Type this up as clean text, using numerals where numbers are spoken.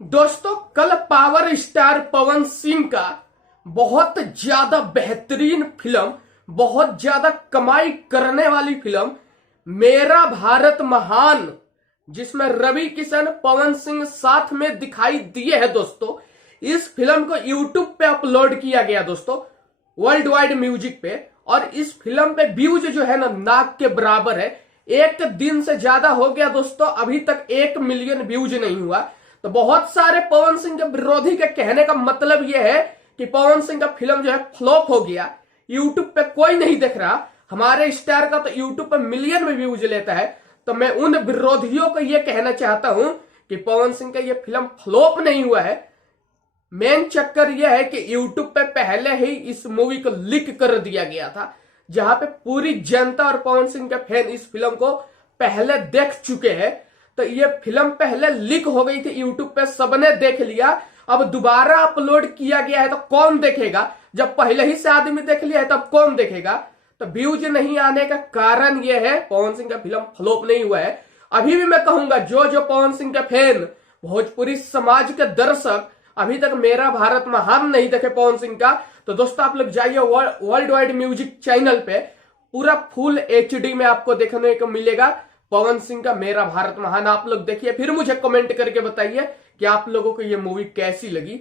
दोस्तों, कल power star Pawan Singh का बहुत ज्यादा बेहतरीन फिल्म, बहुत ज्यादा कमाई करने वाली फिल्म मेरा भारत महान, जिसमें रवि किशन पवन सिंह साथ में दिखाई दिए हैं। दोस्तों, इस फिल्म को यूट्यूब पे अपलोड किया गया दोस्तों, वर्ल्ड वाइड म्यूजिक पे। और इस फिल्म पे व्यूज जो है ना नाक के बराबर है। एक दिन से ज्यादा हो गया दोस्तों, अभी तक 1 मिलियन व्यूज नहीं हुआ। तो बहुत सारे पवन सिंह के विरोधी के कहने का मतलब यह है कि पवन सिंह का फिल्म जो है फ्लॉप हो गया, यूट्यूब पे कोई नहीं देख रहा। हमारे स्टार का तो यूट्यूब पे मिलियन में व्यूज लेता है। तो मैं उन विरोधियों को यह कहना चाहता हूं कि पवन सिंह का यह फिल्म फ्लॉप नहीं हुआ है। मेन चक्कर यह है कि यूट्यूब पे पहले ही इस मूवी को लीक कर दिया गया था, जहां पे पूरी जनता और पवन सिंह के फैन इस फिल्म को पहले देख चुके हैं। तो ये फिल्म पहले लीक हो गई थी यूट्यूब पे, सबने देख लिया। अब दोबारा अपलोड किया गया है तो कौन देखेगा? जब पहले ही से आदमी देख लिया है तब कौन देखेगा? तो व्यूज नहीं आने का कारण यह है, पवन सिंह का फिल्म फ्लॉप नहीं हुआ है। अभी भी मैं कहूंगा, जो जो पवन सिंह के फैन, भोजपुरी समाज के दर्शक अभी तक मेरा भारत महान नहीं देखे पवन सिंह का, तो दोस्तों आप लोग जाइए वर्ल्ड वाइड म्यूजिक चैनल पे, पूरा फुल HD में आपको देखने को मिलेगा पवन सिंह का मेरा भारत महान। आप लोग देखिए, फिर मुझे कमेंट करके बताइए कि आप लोगों को ये मूवी कैसी लगी।